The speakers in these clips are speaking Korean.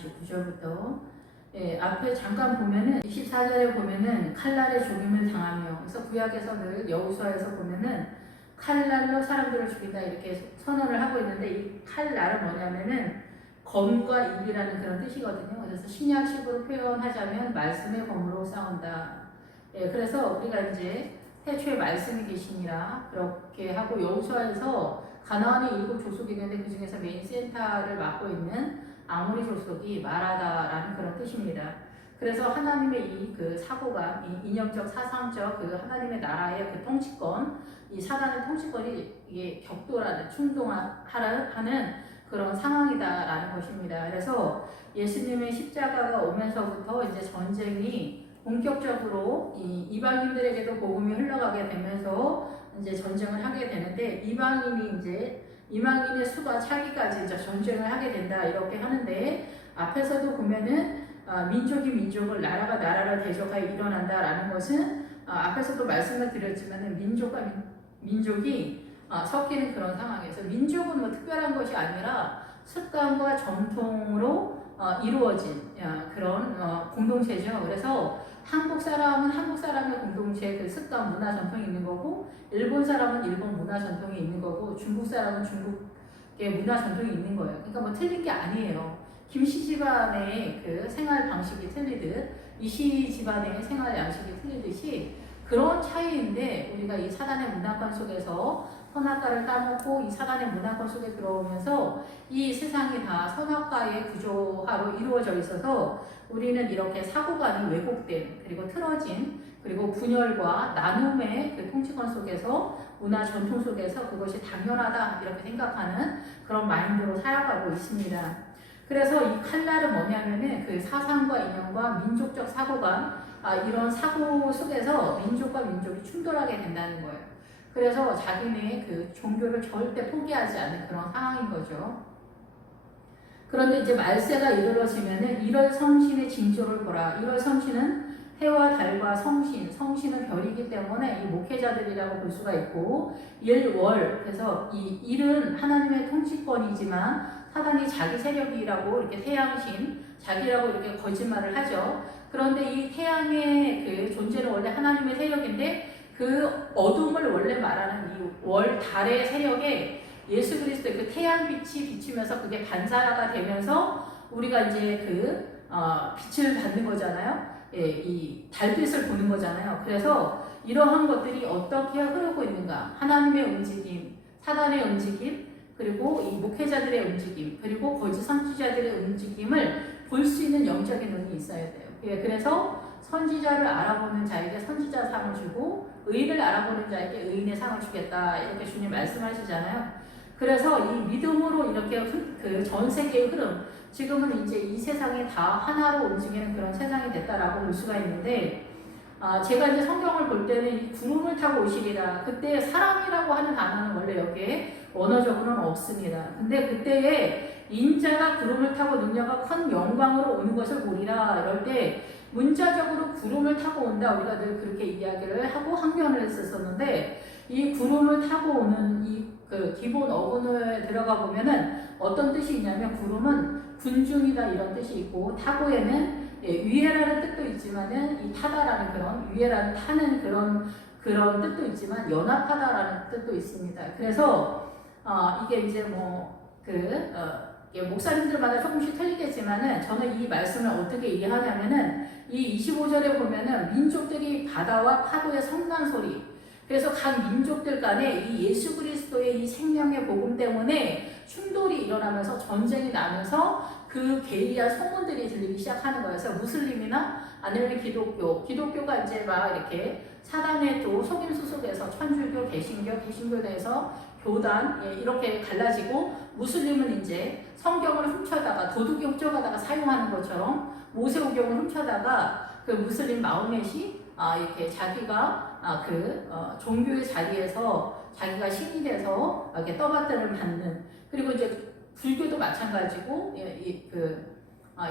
19절부터 앞에 잠깐 보면은 24절에 보면은 칼날에 죽임을 당하며, 그래서 구약에서 늘 여호수아에서 보면은 칼날로 사람들을 죽인다 이렇게 선언을 하고 있는데, 이 칼날은 뭐냐면은 검과 입이라는 그런 뜻이거든요. 그래서 신약식으로 표현하자면 말씀의 검으로 싸운다. 그래서 우리가 이제 태초에 말씀이 계시니라 그렇게 하고, 여호수아에서 가나안의 7 족속이 있는데 그 중에서 메인 센터를 맡고 있는 아모리 족속이 말하다라는 그런 뜻입니다. 그래서 하나님의 이 그 사고가, 이 이념적 사상적 그 하나님의 나라의 그 통치권, 이 사단의 통치권이 이게 격돌하는, 충동하는 그런 상황이다라는 것입니다. 그래서 예수님의 십자가가 오면서부터 이제 전쟁이 본격적으로 이 이방인들에게도 복음이 흘러가게 되면서 이제 전쟁을 하게 되는데, 이방인의 수가 차기까지 이제 전쟁을 하게 된다 이렇게 하는데, 앞에서도 보면은 민족이 민족을, 나라가 나라를 대적하여 일어난다라는 것은 앞에서도 말씀을 드렸지만은 민족과 민족이 섞이는 그런 상황에서, 민족은 뭐 특별한 것이 아니라 습관과 전통으로 이루어진 그런 공동체죠. 그래서 한국 사람은 한국 사람의 공동체 그 습관, 문화, 전통이 있는 거고, 일본 사람은 일본 문화, 전통이 있는 거고, 중국 사람은 중국의 문화, 전통이 있는 거예요. 그러니까 뭐 틀린 게 아니에요. 김씨 집안의 그 생활 방식이 틀리듯 이씨 집안의 생활 양식이 틀리듯이 그런 차이인데, 우리가 이 사단의 문화권 속에서 선악과를 따먹고 이 사단의 문화권 속에 들어오면서 이 세상이 다 선악과의 구조화로 이루어져 있어서 우리는 이렇게 사고관이 왜곡된, 그리고 틀어진, 그리고 분열과 나눔의 그 통치권 속에서, 문화 전통 속에서 그것이 당연하다 이렇게 생각하는 그런 마인드로 살아가고 있습니다. 그래서 이 칼날은 뭐냐면은 그 사상과 이념과 민족적 사고관, 이런 사고 속에서 민족과 민족이 충돌하게 된다는 거예요. 그래서 자기네 그 종교를 절대 포기하지 않는 그런 상황인 거죠. 그런데 이제 말세가 이르러지면은 1월 성신의 징조를 보라. 1월 성신은 해와 달과 성신은 별이기 때문에 이 목회자들이라고 볼 수가 있고, 1월, 그래서 이 일은 하나님의 통치권이지만 사단이 자기 세력이라고 이렇게 태양신, 자기라고 이렇게 거짓말을 하죠. 그런데 이 태양의 그 존재는 원래 하나님의 세력인데, 그 어둠을 원래 말하는 이 월, 달의 세력에 예수 그리스도의 그 태양빛이 비추면서 그게 반사가 되면서 우리가 이제 그 빛을 받는 거잖아요. 이 달빛을 보는 거잖아요. 그래서 이러한 것들이 어떻게 흐르고 있는가, 하나님의 움직임, 사단의 움직임, 그리고 이 목회자들의 움직임, 그리고 거짓 선지자들의 움직임을 볼 수 있는 영적인 눈이 있어야 돼요. 그래서 선지자를 알아보는 자에게 선지자 상을 주고, 의인을 알아보는 자에게 의인의 상을 주겠다 이렇게 주님 말씀하시잖아요. 그래서 이 믿음으로 이렇게 그 전 세계의 흐름, 지금은 이제 이 세상이 다 하나로 움직이는 그런 세상이 됐다라고 볼 수가 있는데, 제가 이제 성경을 볼 때는 이 구름을 타고 오시리라, 그때 사람이라고 하는 단어는 원래 여기에 원어적으로는 없습니다. 근데 그때에 인자가 구름을 타고 능력과 큰 영광으로 오는 것을 보리라, 이럴 때 문자적으로 구름을 타고 온다, 우리가 늘 그렇게 이야기를 하고 항변을 했었는데, 이 구름을 타고 오는 이 그 기본 어근에 들어가 보면은 어떤 뜻이 있냐면, 구름은 군중이다 이런 뜻이 있고, 타고에는 위에라는 뜻도 있지만은, 이 타다라는 그런 위에라는 타는 그런 뜻도 있지만 연합하다라는 뜻도 있습니다. 그래서 이게 이제 목사님들마다 조금씩 틀리겠지만은, 저는 이 말씀을 어떻게 이해하냐면은, 이 25절에 보면은 민족들이 바다와 파도의 성난 소리, 그래서 각 민족들 간에 이 예수 그리스도의 이 생명의 복음 때문에 충돌이 일어나면서 전쟁이 나면서 그 게리한 소문들이 들리기 시작하는 거예요. 그래서 무슬림이나 아니면 기독교가 이제 막 이렇게 사단의 또 속임수 속에서 천주교, 개신교 내에서 교단 이렇게 갈라지고, 무슬림은 이제 성경을 훔쳐다가 도둑이 훔쳐가다가 사용하는 것처럼 모세오경을 훔쳐다가 그 무슬림 마호멧이 이렇게 자기가 종교의 자리에서 자기가 신이 돼서 이렇게 떠받들을 받는, 그리고 이제 불교도 마찬가지고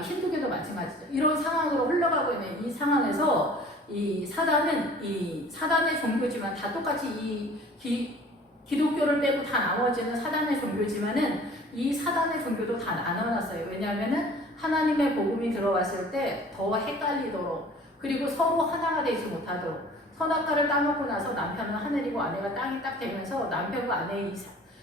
힌두교도 마찬가지죠. 이런 상황으로 흘러가고 있는 이 상황에서 이 사단의 종교지만 다 똑같이 기독교를 빼고 다 나머지는 사단의 종교지만은, 이 사단의 종교도 다 나눠놨어요. 왜냐하면은 하나님의 복음이 들어왔을 때 더 헷갈리도록, 그리고 서로 하나가 되지 못하도록, 선악과를 따먹고 나서 남편은 하늘이고 아내가 땅이 딱 되면서 남편과 아내의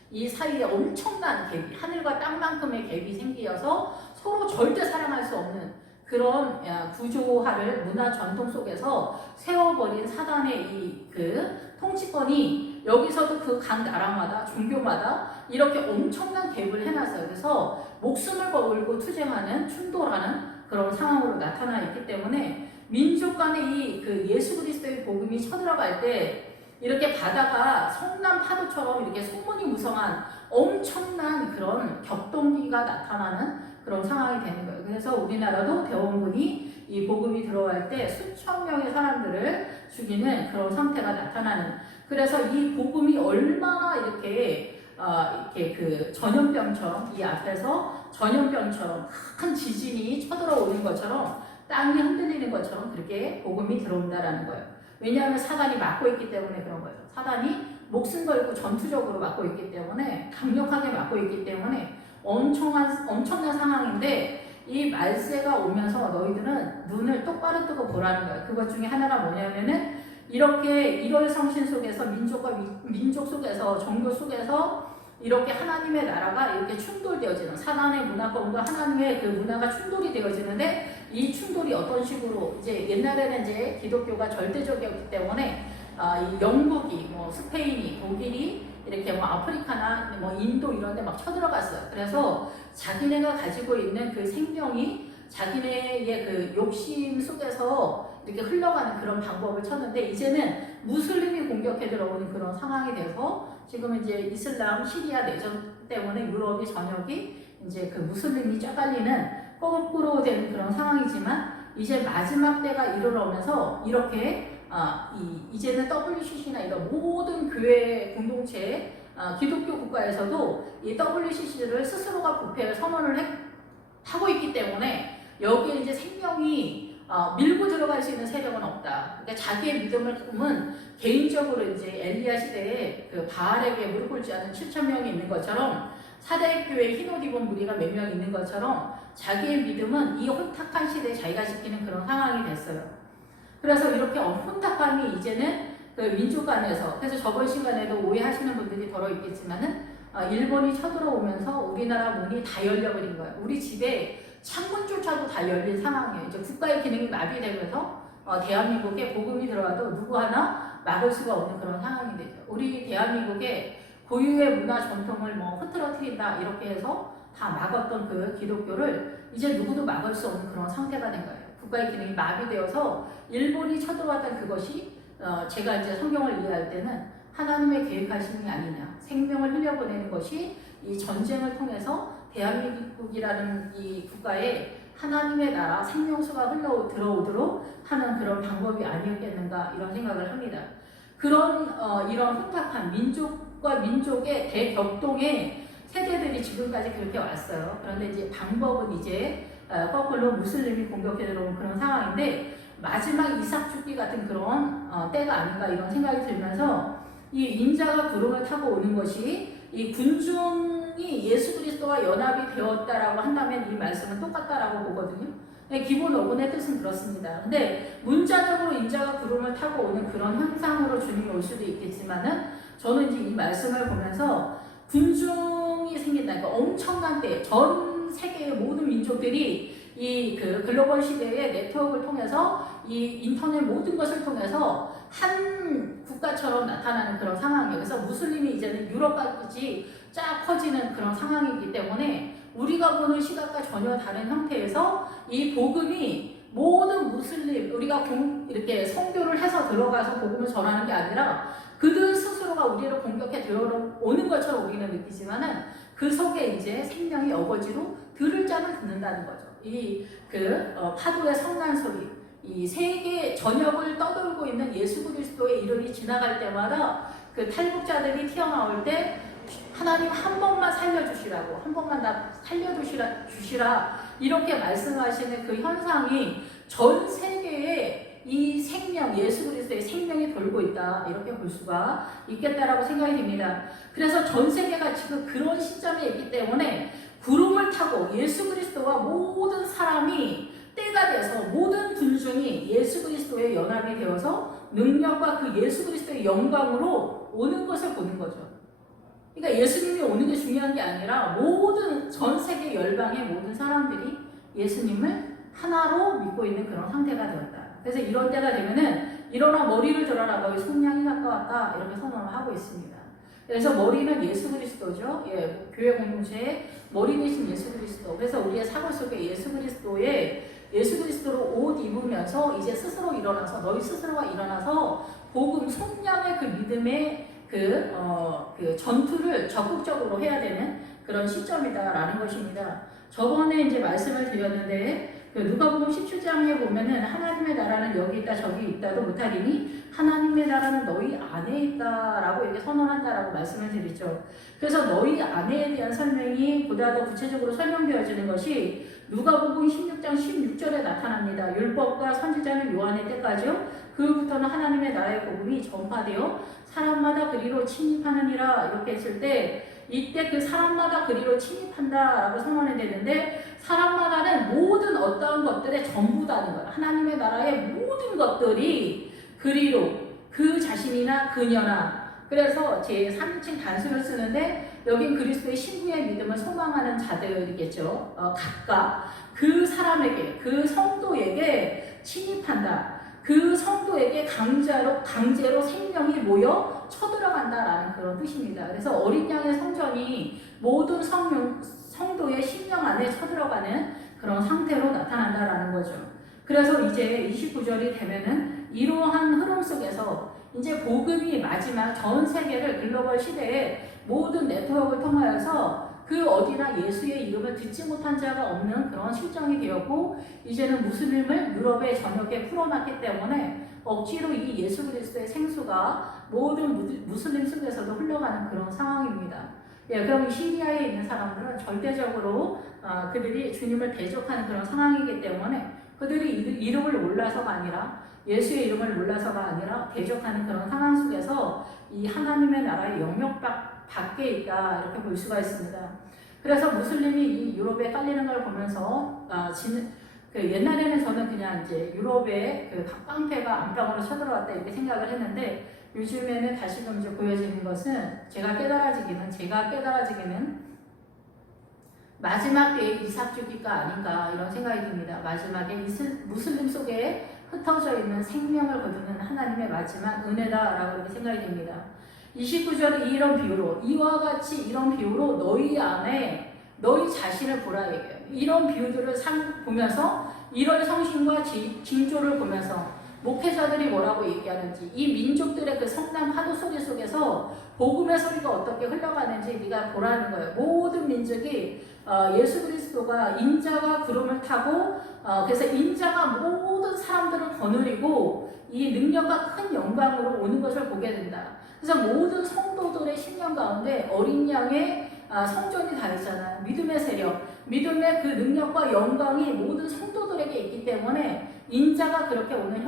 이 사이에 엄청난 갭이, 하늘과 땅만큼의 갭이 생기어서 서로 절대 사랑할 수 없는 그런 구조화를 문화 전통 속에서 세워버린 사단의 이 그 통치권이 여기서도 그 각 나라마다 종교마다 이렇게 엄청난 갭을 해놨어요. 그래서 목숨을 걸고 투쟁하는, 충돌하는 그런 상황으로 나타나 있기 때문에 민족 간의 이 그 예수 그리스도의 복음이 쳐들어갈 때 이렇게 바다가 성난 파도처럼 이렇게 소문이 무성한 엄청난 그런 격동기가 나타나는 그런 상황이 되는 거예요. 그래서 우리나라도 대원군이 이 복음이 들어갈 때 수천 명의 사람들을 죽이는 그런 상태가 나타나는, 그래서 이 복음이 얼마나 이렇게 그 전염병처럼, 이 앞에서 전염병처럼 큰 지진이 쳐들어오는 것처럼, 땅이 흔들리는 것처럼 그렇게 복음이 들어온다라는 거예요. 왜냐하면 사단이 막고 있기 때문에 그런 거예요. 사단이 목숨 걸고 전투적으로 막고 있기 때문에, 강력하게 막고 있기 때문에 엄청난 상황인데, 이 말세가 오면서 너희들은 눈을 똑바로 뜨고 보라는 거예요. 그것 중에 하나가 뭐냐면은 이렇게 일월성신 속에서 민족과 민족 속에서, 종교 속에서 이렇게 하나님의 나라가 이렇게 충돌되어지는, 사단의 문화권과 하나님의 그 문화가 충돌이 되어지는데, 이 충돌이 어떤 식으로, 이제 옛날에는 이제 기독교가 절대적이었기 때문에 이 영국이, 뭐 스페인이, 독일이 이렇게 뭐 아프리카나 뭐 인도 이런 데 막 쳐들어갔어요. 그래서 자기네가 가지고 있는 그 생명이 자기네의 그 욕심 속에서 이렇게 흘러가는 그런 방법을 쳤는데, 이제는 무슬림이 공격해 들어오는 그런 상황이 돼서 지금 이제 이슬람 시리아 내전 때문에 유럽의 전역이 이제 그 무슬림이 쫙갈리는 거꾸로 된 그런 상황이지만, 이제 마지막 때가 이르러오면서 이렇게 이제는 WCC나 이런 모든 교회 공동체, 기독교 국가에서도 이 WCC를 스스로가 부패를 선언을 하고 있기 때문에 여기에 이제 생명이 밀고 들어갈 수 있는 세력은 없다. 그러니까 자기의 믿음을 품은, 개인적으로 이제 엘리야 시대에 그 바알에게 무릎 꿇지 않은 7,000명이 있는 것처럼, 사대교회에 흰옷 입은 무리가 몇 명 있는 것처럼 자기의 믿음은 이 혼탁한 시대에 자기가 지키는 그런 상황이 됐어요. 그래서 이렇게 혼탁함이 이제는 그 민족 간에서, 그래서 저번 시간에도 오해하시는 분들이 더러 있겠지만은 일본이 쳐들어오면서 우리나라 문이 다 열려버린 거예요. 우리 집에 창문조차도 다 열린 상황이에요. 이제 국가의 기능이 마비되면서 대한민국에 복음이 들어와도 누구 하나 막을 수가 없는 그런 상황이 되죠. 우리 대한민국에 고유의 문화 전통을 뭐 흐트러뜨린다 이렇게 해서 다 막았던 그 기독교를 이제 누구도 막을 수 없는 그런 상태가 된 거예요. 국가의 기능이 마비되어서 일본이 쳐들어왔던 그것이 제가 이제 성경을 이해할 때는 하나님의 계획하시는 게 아니냐, 생명을 흘려보내는 것이 이 전쟁을 통해서 대한민국이라는 이 국가에 하나님의 나라 생명수가 흘러 들어오도록 하는 그런 방법이 아니었겠는가, 이런 생각을 합니다. 그런 이런 혼탁한 민족과 민족의 대격동의 세대들이 지금까지 그렇게 왔어요. 그런데 이제 방법은 이제 거꾸로 무슬림이 공격해 들어온 그런 상황인데, 마지막 이삭 죽기 같은 그런 때가 아닌가, 이런 생각이 들면서, 이 인자가 구름을 타고 오는 것이 이 군중이 예수 그리스도와 연합이 되었다라고 한다면 이 말씀은 똑같다라고 보거든요. 기본 어근의 뜻은 그렇습니다. 근데 문자적으로 인자가 구름을 타고 오는 그런 현상으로 주님이 올 수도 있겠지만은, 저는 이제 이 말씀을 보면서 군중이 생긴다, 그러니까 엄청난 때, 전 세계의 모든 민족들이 이 그 글로벌 시대의 네트워크를 통해서, 이 인터넷 모든 것을 통해서 한 국가처럼 나타나는 그런 상황이에요. 그래서 무슬림이 이제는 유럽까지 쫙 퍼지는 그런 상황이기 때문에, 우리가 보는 시각과 전혀 다른 형태에서 이 복음이 모든 무슬림, 우리가 이렇게 선교를 해서 들어가서 복음을 전하는 게 아니라 그들 스스로가 우리를 공격해 들어오는 것처럼 우리는 느끼지만은, 그 속에 이제 생명이 어거지로 들을 자는 듣는다는 거죠. 파도의 성난 소리, 이 세계 전역을 떠돌고 있는 예수 그리스도의 이름이 지나갈 때마다 그 탈북자들이 튀어나올 때 하나님 한 번만 살려주시라고, 한 번만 다 살려주시라 이렇게 말씀하시는 그 현상이 전 세계에 이 생명, 예수 그리스도의 생명이 돌고 있다, 이렇게 볼 수가 있겠다라고 생각이 됩니다. 그래서 전 세계가 지금 그런 시점에 있기 때문에 구름을 타고 예수 그리스도와 그리스도와 모든 사람이 때가 돼서 모든 군중이 예수 그리스도의 연합이 되어서 능력과 그 예수 그리스도의 영광으로 오는 것을 보는 거죠. 그러니까 예수님이 오는 게 중요한 게 아니라 모든 전 세계 열방의 모든 사람들이 예수님을 하나로 믿고 있는 그런 상태가 되었다. 그래서 이런 때가 되면은 일어나 머리를 들어라 너희 속량이 가까웠다 이렇게 선언을 하고 있습니다. 그래서 머리는 예수 그리스도죠. 예, 교회 공동체의 머리 되신 예수 그리스도. 그래서 우리의 사고 속에 예수 그리스도로 옷 입으면서 이제 스스로 일어나서 너희 스스로가 일어나서 복음 속량의 그 믿음의 그 전투를 적극적으로 해야 되는 그런 시점이다라는 것입니다. 저번에 이제 말씀을 드렸는데 그 누가복음 17장에 보면은 하나님의 나라는 여기 있다 저기 있다도 못하리니 하나님의 나라는 너희 안에 있다라고 이렇게 선언한다라고 말씀을 드리죠. 그래서 너희 안에에 대한 설명이 보다 더 구체적으로 설명되어지는 것이 누가복음 16장 16절에 나타납니다. 율법과 선지자는 요한의 때까지요. 그로부터는 하나님의 나라의 복음이 전파되어 사람마다 그리로 침입하느니라 이렇게 했을 때 이때 그 사람마다 그리로 침입한다라고 선언이 되는데 사람마다는 모든 어떠한 것들의 전부다는 거예요. 하나님의 나라의 모든 것들이 그리로 그 자신이나 그녀나 그래서 제 3인칭 단수를 쓰는데 여긴 그리스도의 신부의 믿음을 소망하는 자들이겠죠. 각각 그 사람에게 그 성도에게 침입한다. 그 성도에게 강제로 생명이 모여 쳐들어간다라는 그런 뜻입니다. 그래서 어린 양의 성전이 모든 성도의 심령 안에 쳐들어가는 그런 상태로 나타난다라는 거죠. 그래서 이제 29절이 되면은 이러한 흐름 속에서 이제 복음이 마지막 전 세계를 글로벌 시대에 모든 네트워크를 통하여서 그 어디나 예수의 이름을 듣지 못한 자가 없는 그런 실정이 되었고 이제는 무슬림을 유럽의 전역에 풀어놨기 때문에 억지로 이 예수 그리스도의 생수가 모든 무슬림 속에서도 흘러가는 그런 상황입니다. 예, 그럼 시리아에 있는 사람들은 절대적으로 그들이 주님을 대적하는 그런 상황이기 때문에 그들이 이름을 몰라서가 아니라 예수의 이름을 몰라서가 아니라 대적하는 그런 상황 속에서 이 하나님의 나라의 영역 밖에 있다 이렇게 볼 수가 있습니다. 그래서 무슬림이 이 유럽에 깔리는 걸 보면서 옛날에는 저는 그냥 이제 유럽의 그 깡패가 안방으로 쳐들어왔다 이렇게 생각을 했는데 요즘에는 다시금 이제 보여지는 것은 제가 깨달아지기는 마지막 때의 이삭 주기가 아닌가 이런 생각이 듭니다. 마지막에 무슬림 속에 흩어져 있는 생명을 거두는 하나님의 마지막 은혜다라고 이렇게 생각이 됩니다. 29절에 이런 비유로 이와 같이 이런 비유로 너희 안에 너희 자신을 보라 얘기해요. 이런 비유들을 보면서 이런 성신과 징조를 보면서 목회자들이 뭐라고 얘기하는지 이 민족들의 그 성남 파도 소리 속에서 복음의 소리가 어떻게 흘러가는지 네가 보라는 거예요. 모든 민족이 예수 그리스도가 인자가 구름을 타고 그래서 인자가 모든 사람들을 거느리고 이 능력과 큰 영광으로 오는 것을 보게 된다. 그래서 모든 성도들의 심령 가운데 어린 양의 성전이 다 있잖아요. 믿음의 세력, 믿음의 그 능력과 영광이 모든 성도들에게 있기 때문에 인자가 그렇게 오는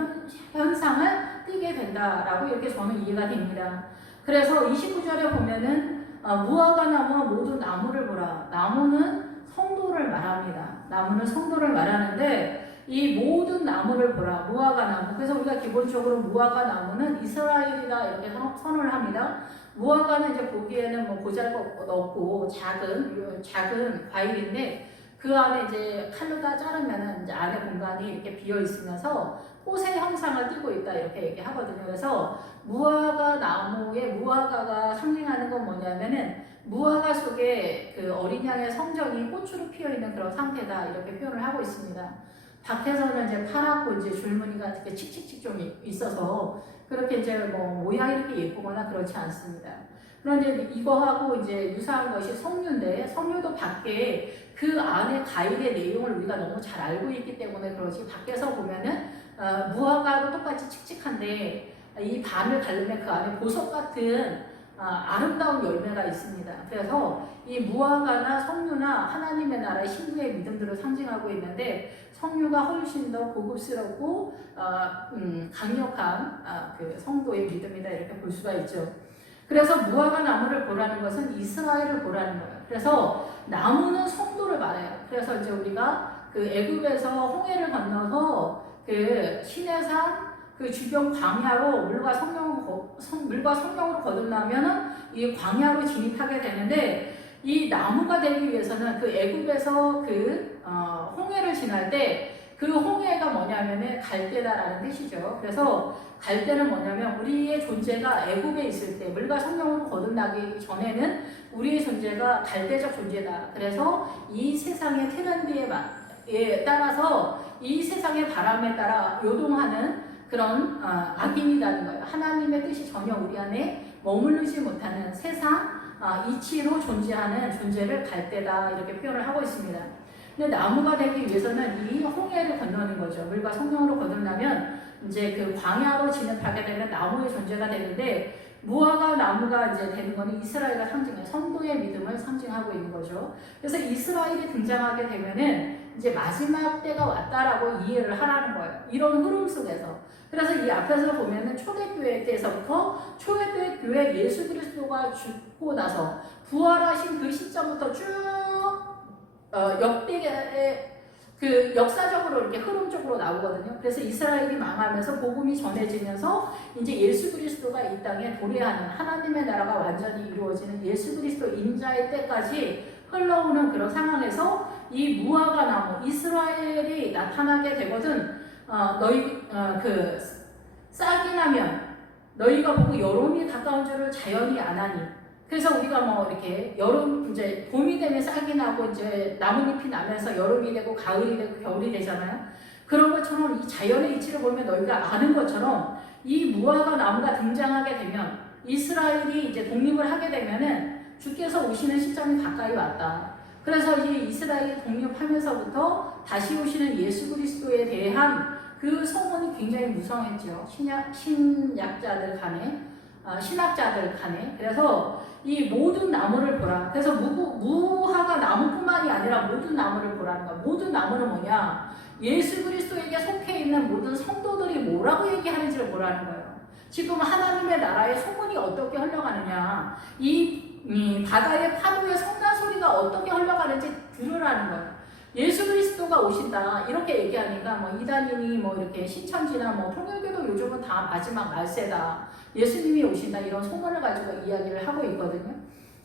현상을 띠게 된다라고 이렇게 저는 이해가 됩니다. 그래서 29절에 보면은 무화과 나무와 모든 나무를 보라. 나무는 성도를 말합니다. 나무는 성도를 말하는데 이 모든 나무를 보라. 무화과 나무. 그래서 우리가 기본적으로 무화과 나무는 이스라엘이다 이렇게 선언을 합니다. 무화과는 이제 보기에는 뭐 보잘것 없고 작은 과일인데 그 안에 이제 칼로 다 자르면은 이제 안에 공간이 이렇게 비어 있으면서 꽃의 형상을 띠고 있다 이렇게 얘기하거든요. 그래서 무화과 나무의 무화과가 상징하는 건 뭐냐면은 무화과 속에 그 어린 양의 성전이 꽃으로 피어 있는 그런 상태다 이렇게 표현을 하고 있습니다. 밖에서는 이제 파랗고 이제 줄무늬가 이렇게 칙칙칙 좀 있어서 그렇게 이제 뭐 모양이 이렇게 예쁘거나 그렇지 않습니다. 그런데 이거하고 이제 유사한 것이 석류인데 석류도 밖에 그 안에 과일의 내용을 우리가 너무 잘 알고 있기 때문에 그러지 밖에서 보면은 무화과하고 똑같이 칙칙한데 이 반을 가르면 그 안에 보석 같은 아름다운 열매가 있습니다. 그래서 이 무화과나 석류나 하나님의 나라의 신부의 믿음들을 상징하고 있는데 석류가 훨씬 더 고급스럽고 강력한 그 성도의 믿음이다 이렇게 볼 수가 있죠. 그래서 무화과 나무를 보라는 것은 이스라엘을 보라는 거예요. 그래서 나무는 성도를 말해요. 그래서 앞에서 이제 우리가 그 애굽에서 홍해를 건너서 그 시내산 그 주변 광야로 물과 성령으로 거듭나면은 이 광야로 진입하게 되는데, 이 나무가 되기 위해서는 그 애굽에서 그 홍해를 지날 때 그 홍해가 뭐냐면은 갈대다라는 뜻이죠. 그래서 갈대는 뭐냐면 우리의 존재가 애굽에 있을 때 물과 성령으로 거듭나기 전에는 우리의 존재가 갈대적 존재다. 그래서 이 세상의 트렌드에 따라서 이 세상의 바람에 따라 요동하는 그런 악인이라는 거예요. 하나님의 뜻이 전혀 우리 안에 머무르지 못하는 세상 이치로 존재하는 존재를 갈대다, 이렇게 표현을 하고 있습니다. 근데 나무가 되기 위해서는 이 홍해를 건너는 거죠. 물과 성령으로 거듭나면 이제 그 광야로 진입하게 되면 나무의 존재가 되는데, 무화과 나무가 이제 되는 거는 이스라엘을 상징해 성도의 믿음을 상징하고 있는 거죠. 그래서 이스라엘이 등장하게 되면은 이제 마지막 때가 왔다라고 이해를 하라는 거예요. 이런 흐름 속에서. 그래서 이 앞에서 보면은 초대교회 때에서부터 초대교회 예수 그리스도가 죽고 나서 부활하신 그 시점부터 쭉 역대의 그 역사적으로 이렇게 흐름적으로 나오거든요. 그래서 이스라엘이 망하면서 복음이 전해지면서 이제 예수 그리스도가 이 땅에 도래하는, 하나님의 나라가 완전히 이루어지는 예수 그리스도 인자의 때까지 흘러오는 그런 상황에서 이 무화과 나무 이스라엘이 나타나게 되거든. 그 싹이 나면 너희가 보고 여름이 가까운 줄을 자연히 아나니. 그래서 우리가 뭐 이렇게 여름 이제 봄이 되면 싹이 나고 이제 나뭇잎이 나면서 여름이 되고 가을이 되고 겨울이 되잖아요. 그런 것처럼 이 자연의 이치를 보면 너희가 아는 것처럼 이 무화과 나무가 등장하게 되면, 이스라엘이 이제 독립을 하게 되면은 주께서 오시는 시점이 가까이 왔다. 그래서 이 이스라엘이 독립하면서부터 다시 오시는 예수 그리스도에 대한 그 소문이 굉장히 무성했죠. 신약자들 간에, 신학자들 간에. 그래서 이 모든 나무를 보라. 그래서 무화과 나무뿐만이 아니라 모든 나무를 보라는 거야. 모든 나무는 뭐냐? 예수 그리스도에게 속해 있는 모든 성도들이 뭐라고 얘기하는지를 보라는 거예요. 지금 하나님의 나라의 소문이 어떻게 흘러가느냐, 이 바다의 파도의 성난 소리가 어떻게 흘러가는지 들으라는 거예요. 예수 그리스도가 오신다 이렇게 얘기하니까 뭐 이단인이 뭐 이렇게 신천지나 뭐 통일교도 요즘은 다 마지막 날세다, 예수님이 오신다, 이런 소문을 가지고 이야기를 하고 있거든요.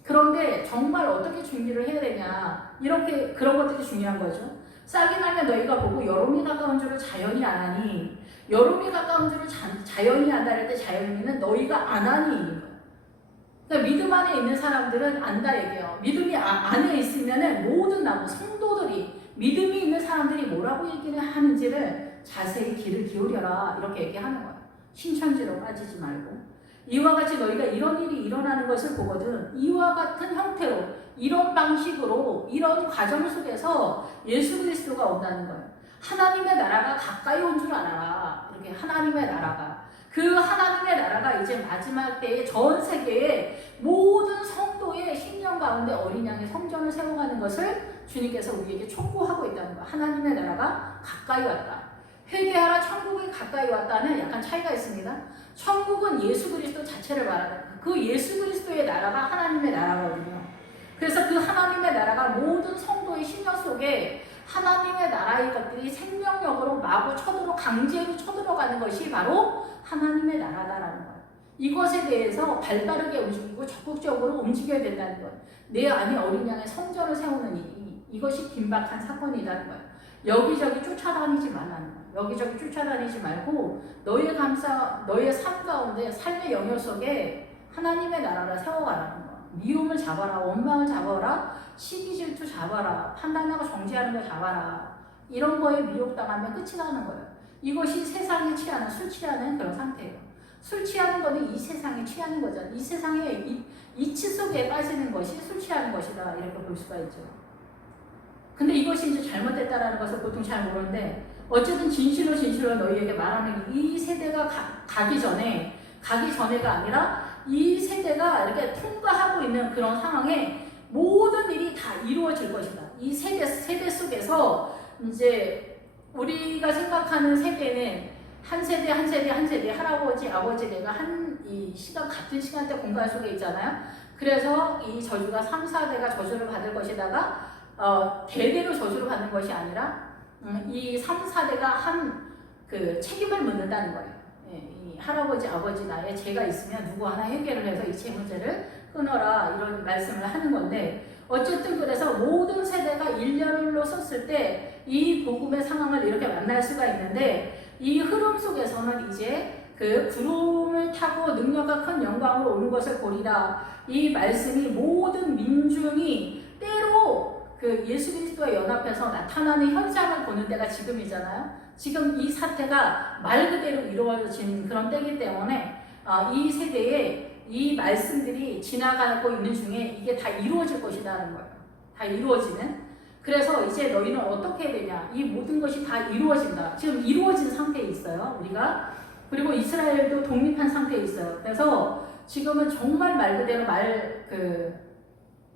그런데 정말 어떻게 준비를 해야 되냐, 이렇게 그런 것들이 중요한 거죠. 싹이 나면 너희가 보고 여름이 가까운 줄을 자연히 아나니, 여름이 가까운 줄을 자연히 안다 할 때 자연히는 너희가 아나니. 그러니까 믿음 안에 있는 사람들은 안다 얘기해요. 믿음이 안에 있으면은 모든 나무 성도들이, 믿음이 있는 사람들이 뭐라고 얘기를 하는지를 자세히 귀를 기울여라, 이렇게 얘기하는 거예요. 신천지로 빠지지 말고. 이와 같이 너희가 이런 일이 일어나는 것을 보거든. 이와 같은 형태로, 이런 방식으로, 이런 과정 속에서 예수 그리스도가 온다는 거예요. 하나님의 나라가 가까이 온 줄 알아라. 이렇게 하나님의 나라가. 그 하나님의 나라가 이제 마지막 때에 전 세계의 모든 성도의 심령 가운데 어린 양의 성전을 세워가는 것을 주님께서 우리에게 촉구하고 있다는 거예요. 하나님의 나라가 가까이 왔다. 회개하라, 천국이 가까이 왔다는 약간 차이가 있습니다. 천국은 예수 그리스도 자체를 말하는, 그 예수 그리스도의 나라가 하나님의 나라거든요. 그래서 그 하나님의 나라가 모든 성도의 심령 속에 하나님의 나라의 것들이 생명력으로 마구 강제로 쳐들어가는 것이 바로 하나님의 나라다라는 거예요. 이것에 대해서 발빠르게 움직이고 적극적으로 움직여야 된다는 거예요. 내 안에 어린 양의 성전을 세우는 일이, 이것이 긴박한 사건이라는 거예요. 여기저기 쫓아다니지 말라는 거예요. 여기저기 쫓아다니지 말고 너의 삶 가운데, 삶의 영역 속에 하나님의 나라를 세워가라는 거예요. 미움을 잡아라, 원망을 잡아라, 시기 질투 잡아라, 판단하고 정죄하는 거 잡아라. 이런 거에 미혹당하면 끝이 나는 거예요. 이것이 세상에 취하는, 술 취하는 그런 상태예요. 술 취하는 거는 이 세상에 취하는 거잖아요. 이 세상의 이치 속에 빠지는 것이 술 취하는 것이다, 이렇게 볼 수가 있죠. 근데 이것이 이제 잘못됐다라는 것을 보통 잘 모르는데, 어쨌든 진실로 너희에게 말하는, 이 세대가 가기 전에가 아니라 이 세대가 이렇게 통과하고 있는 그런 상황에 모든 일이 다 이루어질 것이다. 이 세대 속에서 이제 우리가 생각하는 세대는 한 세대, 할아버지, 아버지, 내가 같은 시간대 공간 속에 있잖아요. 그래서 이 저주가 3, 4대가 저주를 받을 것이다가 대대로 저주를 받는 것이 아니라 이 3, 4대가 한 그 책임을 묻는다는 거예요. 예, 이 할아버지, 아버지 나의 죄가 있으면 누구 하나 해결을 해서 이 죄 문제를 끊어라 이런 말씀을 하는 건데 어쨌든 그래서 모든 세대가 일렬로 섰을 때 이 복음의 상황을 이렇게 만날 수가 있는데 이 흐름 속에서는 이제 그 구름을 타고 능력과 큰 영광으로 오는 것을 보리라 이 말씀이 모든 민중이 때로 그 예수 그리스도와 연합해서 나타나는 현상을 보는 때가 지금이잖아요. 지금 이 사태가 말 그대로 이루어진 그런 때이기 때문에 이 세대에 이 말씀들이 지나가고 있는 중에 이게 다 이루어질 것이라는 거예요. 다 이루어지는. 그래서 이제 너희는 어떻게 해야 되냐. 이 모든 것이 다 이루어진다. 지금 이루어진 상태에 있어요. 우리가. 그리고 이스라엘도 독립한 상태에 있어요. 그래서 지금은 정말 말 그대로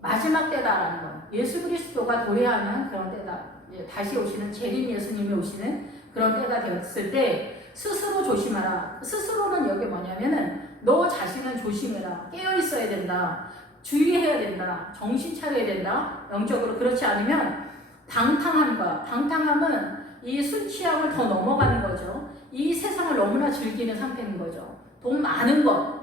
마지막 때다라는 거예요. 예수 그리스도가 도래하는 그런 때다. 다시 오시는 재림 예수님이 오시는 그런 때가 되었을 때 스스로 조심하라. 스스로는 여기 뭐냐면은 너 자신은 조심해라. 깨어 있어야 된다. 주의해야 된다. 정신 차려야 된다. 영적으로. 그렇지 않으면 방탕한 거야. 방탕함은 이 술 취함을 더 넘어가는 거죠. 이 세상을 너무나 즐기는 상태인 거죠. 돈 많은 것,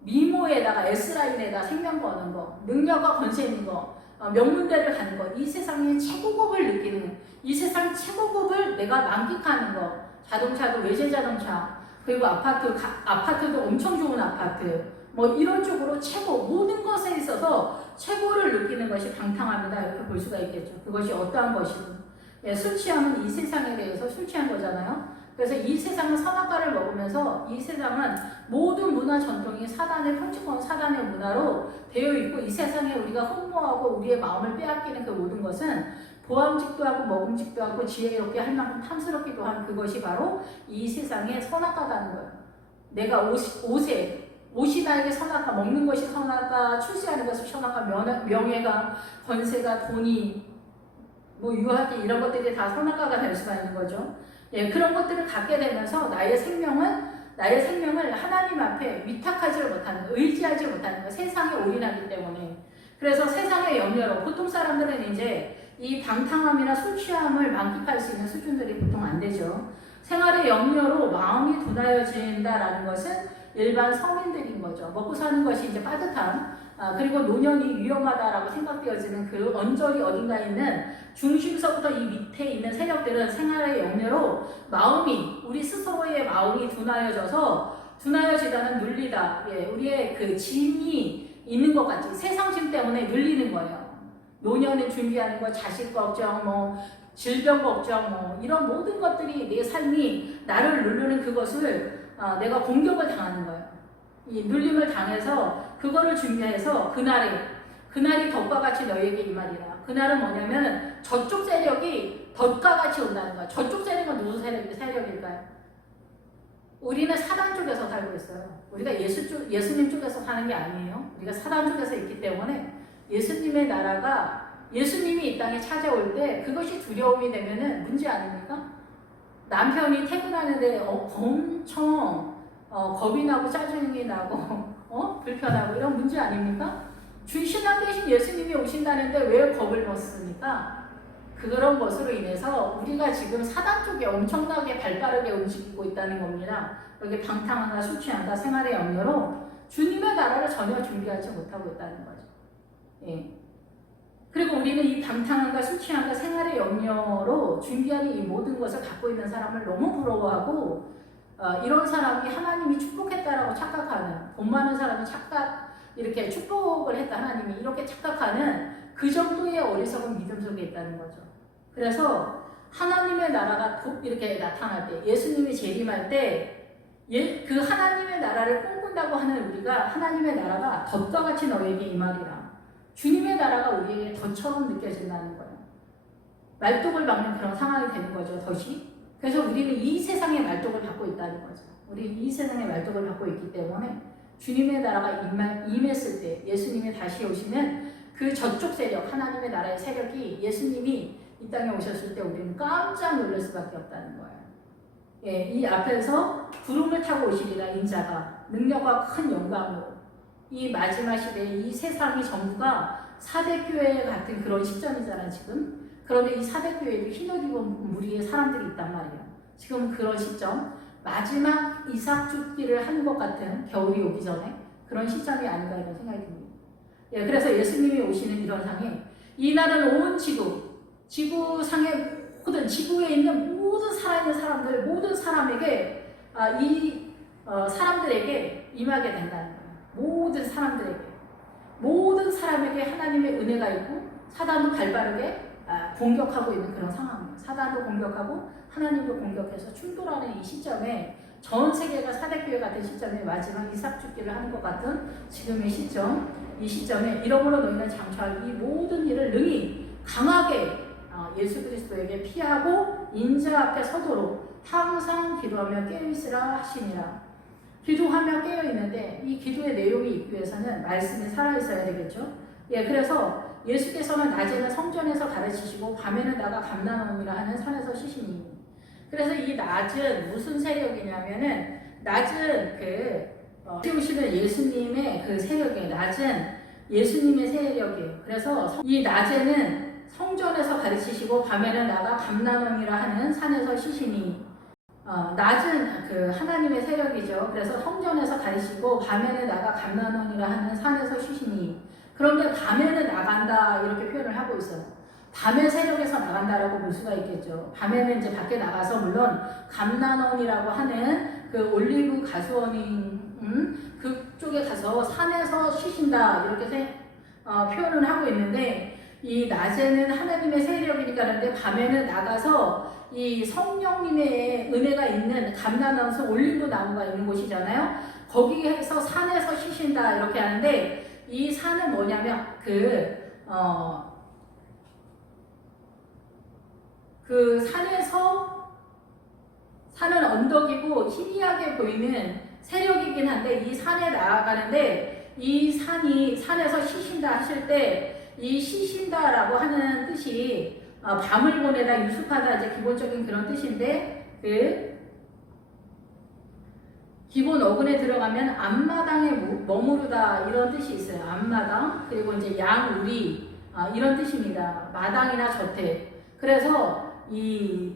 미모에다가 S라인에다 생명 거는 거, 능력과 권세 있는 거, 명문대를 가는 거, 이 세상의 최고급을 느끼는, 이 세상 최고급을 내가 만끽하는 거, 자동차도 외제 자동차, 그리고 아파트도 엄청 좋은 아파트, 뭐 이런 쪽으로 최고, 모든 것에 있어서 최고를 느끼는 것이 방탕합니다. 이렇게 볼 수가 있겠죠. 그것이 어떠한 것이든. 예, 술 취함은 이 세상에 대해서 술 취한 거잖아요. 그래서 이 세상은 선악과를 먹으면서 이 세상은 모든 문화 전통이 사단의 통치권, 사단의 문화로 되어 있고 이 세상에 우리가 흠모하고 우리의 마음을 빼앗기는 그 모든 것은 보암직도 하고 먹음직도 하고 지혜롭게 할 만큼 탐스럽기도 한 그것이 바로 이 세상의 선악과라는 거예요. 내가 옷이 나에게 선악과, 먹는 것이 선악과, 출세하는 것이 선악과, 명예가, 권세가, 돈이, 뭐 유학이 이런 것들이 다 선악과가 될 수가 있는 거죠. 예, 그런 것들을 갖게 되면서 나의 생명을 하나님 앞에 위탁하지 못하는, 의지하지 못하는 거, 세상에 올인하기 때문에. 그래서 세상의 염려로, 보통 사람들은 이제 이 방탕함이나 술 취함을 만끽할 수 있는 수준들이 보통 안 되죠. 생활의 염려로 마음이 둔하여진다라는 것은 일반 서민들인 거죠. 먹고 사는 것이 이제 빠듯함, 그리고 노년이 위험하다라고 생각되어지는 그 언저리 어딘가에 있는 중심서부터 이 밑에 있는 세력들은 생활의 염려로 우리 스스로의 마음이 둔하여지다는 눌리다. 예, 우리의 그 짐이 있는 것 같이 세상 짐 때문에 눌리는 거예요. 노년을 준비하는 거, 자식 걱정, 뭐 질병 걱정, 뭐 이런 모든 것들이 내 삶이 나를 누르는 그것을 내가 공격을 당하는 거예요. 이 눌림을 당해서 그거를 준비해서 그날이 덫과 같이 너희에게 임하리라. 그날은 뭐냐면 저쪽 세력이 덫과 같이 온다는 거야. 저쪽 세력은 누구 세력일까요? 우리는 사단 쪽에서 살고 있어요. 우리가 예수님 쪽에서 사는 게 아니에요. 우리가 사단 쪽에서 있기 때문에 예수님의 나라가 예수님이 이 땅에 찾아올 때 그것이 두려움이 되면은 문제 아닙니까? 남편이 퇴근하는데 엄청 겁이 나고 짜증이 나고 불편하고 이런 문제 아닙니까? 신랑 대신 예수님이 오신다는데 왜 겁을 먹습니까? 그런 것으로 인해서 우리가 지금 사단 쪽에 엄청나게 발빠르게 움직이고 있다는 겁니다. 여기 방탕한가 술 취한가 생활의 염려로 주님의 나라를 전혀 준비하지 못하고 있다는 거죠. 예. 그리고 우리는 이 방탕한가 술 취한가 생활의 염려로 준비하는 이 모든 것을 갖고 있는 사람을 너무 부러워하고 이런 사람이 하나님이 축복했다라고 착각하는, 돈 많은 사람이 이렇게 축복을 했다 하나님이 이렇게 착각하는 그 정도의 어리석은 믿음 속에 있다는 거죠. 그래서 하나님의 나라가 이렇게 나타날 때, 예수님이 재림할 때 그 하나님의 나라를 꿈꾼다고 하는 우리가 하나님의 나라가 덫과 같이 너에게 임하리라. 주님의 나라가 우리에게 덫처럼 느껴진다는 거예요. 말뚝을 박는 그런 상황이 되는 거죠, 덫이. 그래서 우리는 이 세상의 말뚝을 받고 있다는 거죠. 우리 이 세상의 말뚝을 받고 있기 때문에 주님의 나라가 임했을 때 예수님이 다시 오시면 그 저쪽 세력, 하나님의 나라의 세력이 예수님이 이 땅에 오셨을 때 우리는 깜짝 놀랄 수밖에 없다는 거예요. 예, 이 앞에서 구름을 타고 오시리라 인자가 능력과 큰 영광으로 이 마지막 시대에 이 세상이 전부가 사대교회 같은 그런 시점이잖아요, 지금. 그런데 이 사대교회도 흰옷 입은 무리의 사람들이 있단 말이에요. 지금 그런 시점, 마지막 이삭 죽기를 하는 것 같은 겨울이 오기 전에 그런 시점이 아닌가 이런 생각이 듭니다. 예, 그래서 예수님이 오시는 이런 상에 이날은 온 지구상의 모든 지구에 있는 모든 살아있는 사람들, 모든 사람에게 사람들에게 임하게 된다는 거예요. 모든 사람에게 하나님의 은혜가 있고 사단도 발바르게 공격하고 있는 그런 상황이에요. 사단도 공격하고 하나님도 공격해서 충돌하는 이 시점에 전 세계가 사대교회 같은 시점에 마지막 이삭 죽기를 하는 것 같은 지금의 시점, 이 시점에 이러므로 너희는 장차할 이 모든 일을 능히 강하게 예수 그리스도에게 피하고 인자 앞에 서도록 항상 기도하며 깨어있으라 하시니라. 기도하며 깨어있는데 이 기도의 내용이 있기 위해서는 말씀이 살아있어야 되겠죠. 예, 그래서 예수께서는 낮에는 성전에서 가르치시고 밤에는 나가 감람원이라 하는 산에서 쉬시니. 그래서 이 낮은 무슨 세력이냐면은 낮은 세우시는 예수님의 그 세력이에요. 낮은 예수님의 세력이에요. 그래서 이 낮에는 성전에서 가르치시고 밤에는 나가 감람원이라 하는 산에서 쉬시니. 낮은 그 하나님의 세력이죠. 그래서 성전에서 가르치고 밤에는 나가 감람원이라 하는 산에서 쉬시니. 그런데 밤에는 나간다 이렇게 표현을 하고 있어요. 밤의 세력에서 나간다라고 볼 수가 있겠죠. 밤에는 이제 밖에 나가서 물론 감람원이라고 하는 그 올리브 가수원인 그쪽에 가서 산에서 쉬신다 이렇게 표현을 하고 있는데 이 낮에는 하나님의 세력이니까 그런데 밤에는 나가서 이 성령님의 은혜가 있는 감람나무에서 올리브 나무가 있는 곳이잖아요. 거기에서 산에서 쉬신다 이렇게 하는데 이 산은 뭐냐면 그 산은 언덕이고 희미하게 보이는 세력이긴 한데 이 산에 나아가는데 이 산에서 쉬신다 하실 때 이 쉬신다라고 하는 뜻이 밤을 보내다 유숙하다 이제 기본적인 그런 뜻인데 기본 어근에 들어가면 앞마당에 머무르다 이런 뜻이 있어요. 앞마당 그리고 이제 양우리 이런 뜻입니다. 마당이나 저택. 그래서 이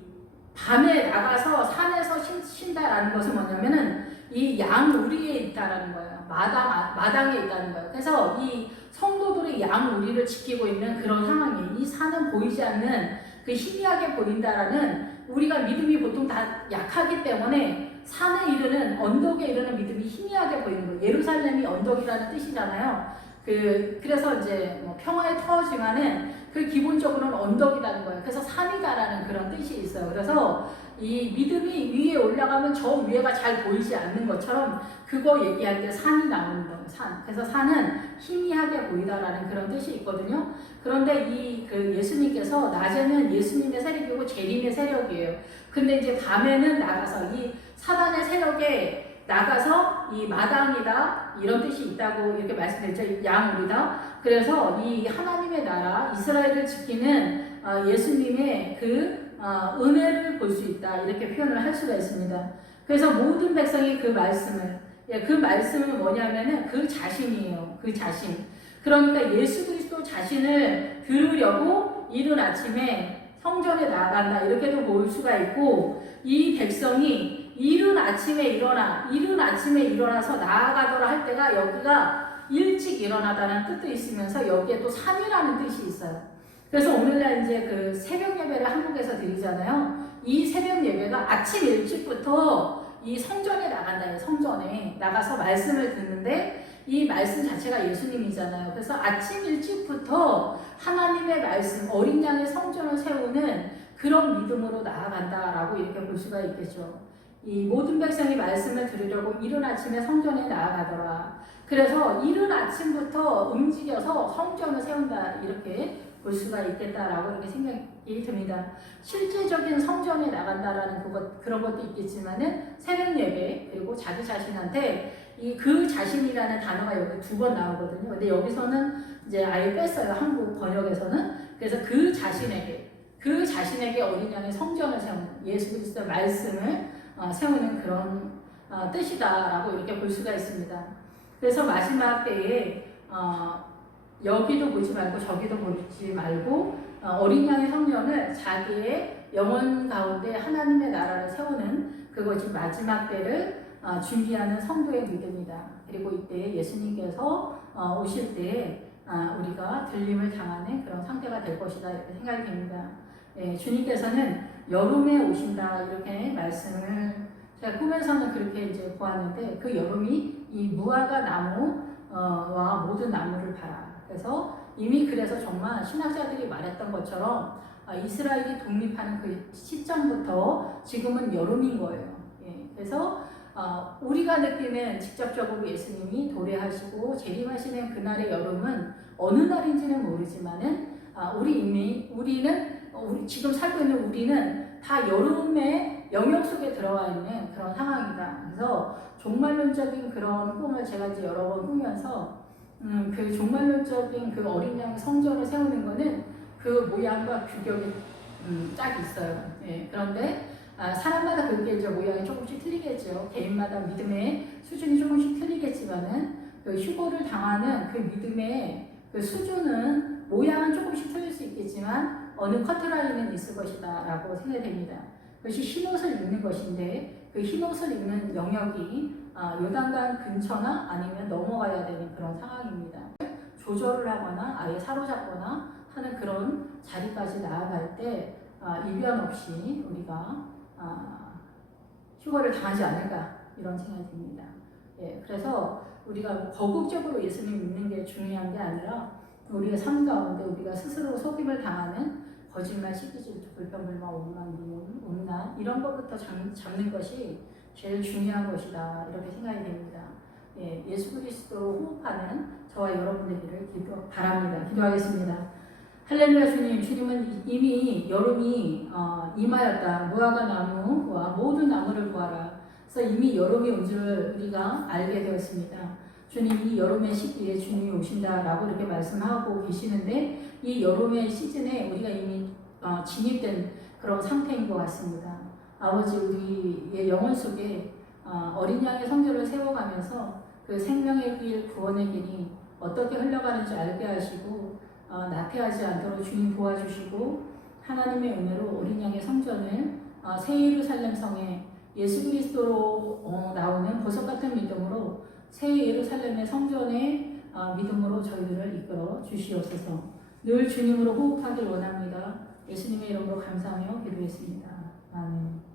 밤에 나가서 산에서 쉰다라는 것은 뭐냐면은 이 양우리에 있다라는 거예요. 마당에 있다는 거예요. 그래서 이 성도들의 양우리를 지키고 있는 그런 상황이에요. 이 산은 보이지 않는 그 희미하게 보인다라는 우리가 믿음이 보통 다 약하기 때문에 산에 이르는 언덕에 이르는 믿음이 희미하게 보이는 거예요. 예루살렘이 언덕이라는 뜻이잖아요. 그래서 이제 평화의 터지만은 그 기본적으로는 언덕이라는 거예요. 그래서 산이다라는 그런 뜻이 있어요. 그래서 이 믿음이 위에 올라가면 저 위에가 잘 보이지 않는 것처럼 그거 얘기할 때 산이 나오는 거예요. 산. 그래서 산은 희미하게 보이다라는 그런 뜻이 있거든요. 그런데 예수님께서 낮에는 예수님의 세력이고 재림의 세력이에요. 근데 이제 밤에는 나가서 이 사단의 세력에 나가서 이 마당이다 이런 뜻이 있다고 이렇게 말씀드렸죠. 양우리다. 그래서 이 하나님의 나라 이스라엘을 지키는 예수님의 은혜를 볼 수 있다 이렇게 표현을 할 수가 있습니다. 그래서 모든 백성이 그 말씀은 뭐냐면은 그 자신이에요. 그 자신. 그러니까 예수 그리스도 자신을 들으려고 이른 아침에 성전에 나간다 이렇게도 볼 수가 있고 이 백성이 이른 아침에 일어나서 나아가더라 할 때가 여기가 일찍 일어나다는 뜻도 있으면서 여기에 또 산이라는 뜻이 있어요. 그래서 오늘날 이제 새벽 예배를 한국에서 드리잖아요. 이 새벽 예배가 아침 일찍부터 이 성전에 나간다. 성전에 나가서 말씀을 듣는데 이 말씀 자체가 예수님이잖아요. 그래서 아침 일찍부터 하나님의 말씀, 어린 양의 성전을 세우는 그런 믿음으로 나아간다라고 이렇게 볼 수가 있겠죠. 이 모든 백성이 말씀을 들으려고 이른 아침에 성전에 나아가더라. 그래서 이른 아침부터 움직여서 성전을 세운다 이렇게 볼 수가 있겠다라고 이렇게 생각이 듭니다. 실제적인 성전에 나간다라는 그런 것도 있겠지만은 새벽 예배 그리고 자기 자신한테 그 자신이라는 단어가 여기 2번 나오거든요. 근데 여기서는 이제 아예 뺐어요. 한국 번역에서는. 그래서 그 자신에게 어린 양의 성전을 세우는 예수 그리스도의 말씀을 세우는 그런 뜻이다라고 이렇게 볼 수가 있습니다. 그래서 마지막 때에 여기도 보지 말고 저기도 보지 말고 어린 양의 성령을 자기의 영혼 가운데 하나님의 나라를 세우는 그것이 마지막 때를 준비하는 성도의 믿음이다. 그리고 이때 예수님께서 오실 때에 우리가 들림을 당하는 그런 상태가 될 것이다 이렇게 생각이 됩니다. 예, 주님께서는 여름에 오신다 이렇게 말씀을 제가 꿈에서는 그렇게 이제 보았는데 그 여름이 이 무화과 나무와 모든 나무를 봐라. 그래서 이미 그래서 정말 신학자들이 말했던 것처럼 이스라엘이 독립하는 그 시점부터 지금은 여름인 거예요. 예, 그래서 우리가 느끼는 직접적으로 예수님이 도래하시고 재림하시는 그날의 여름은 어느 날인지는 모르지만은 우리는 지금 살고 있는 우리는 다 여름의 영역 속에 들어와 있는 그런 상황이다. 그래서 종말론적인 그런 꿈을 제가 이제 여러 번 꾸면서 그 종말론적인 그 어린 양 성전을 세우는 거는 그 모양과 규격이 딱 있어요. 예, 그런데 사람마다 그게 이제 모양이 조금씩 틀리겠죠. 개인마다 믿음의 수준이 조금씩 틀리겠지만은 그 휴고를 당하는 그 믿음의 그 수준은 모양은 조금씩 틀릴 수 있겠지만 어느 커트라인은 있을 것이다 라고 생각됩니다. 그것이 흰옷을 입는 것인데 그 흰옷을 입는 영역이 요단강 근처나 아니면 넘어가야 되는 그런 상황입니다. 조절을 하거나 아예 사로잡거나 하는 그런 자리까지 나아갈 때 이변 없이 우리가 휴거를 당하지 않을까 이런 생각이 듭니다. 예, 그래서 우리가 거국적으로 예수님 믿는 게 중요한 게 아니라 우리의 삶 가운데 우리가 스스로 속임을 당하는 거짓말, 시기질투, 불평불만, 오만, 미움, 음란 이런 것부터 잡는 것이 제일 중요한 것이다 이렇게 생각이 됩니다. 예, 예수 그리스도로 호흡하는 저와 여러분들 되기를 바랍니다. 기도하겠습니다. 할렐루야. 주님은 이미 여름이 임하였다. 무화과 나무와 모든 나무를 보아라. 그래서 이미 여름이 온 줄 우리가 알게 되었습니다. 주님, 이 여름의 시기에 주님이 오신다라고 이렇게 말씀하고 계시는데 이 여름의 시즌에 우리가 이미 진입된 그런 상태인 것 같습니다. 아버지, 우리의 영혼 속에 어린 양의 성전을 세워가면서 그 생명의 길, 구원의 길이 어떻게 흘러가는지 알게 하시고 나태하지 않도록 주님 도와주시고 하나님의 은혜로 어린 양의 성전을 새 예루살렘 성에 예수 그리스도로 나오는 보석 같은 믿음으로 새 예루살렘의 성전의 믿음으로 저희들을 이끌어 주시옵소서. 늘 주님으로 호흡하길 원합니다. 예수님의 이름으로 감사하며 기도했습니다. 아멘.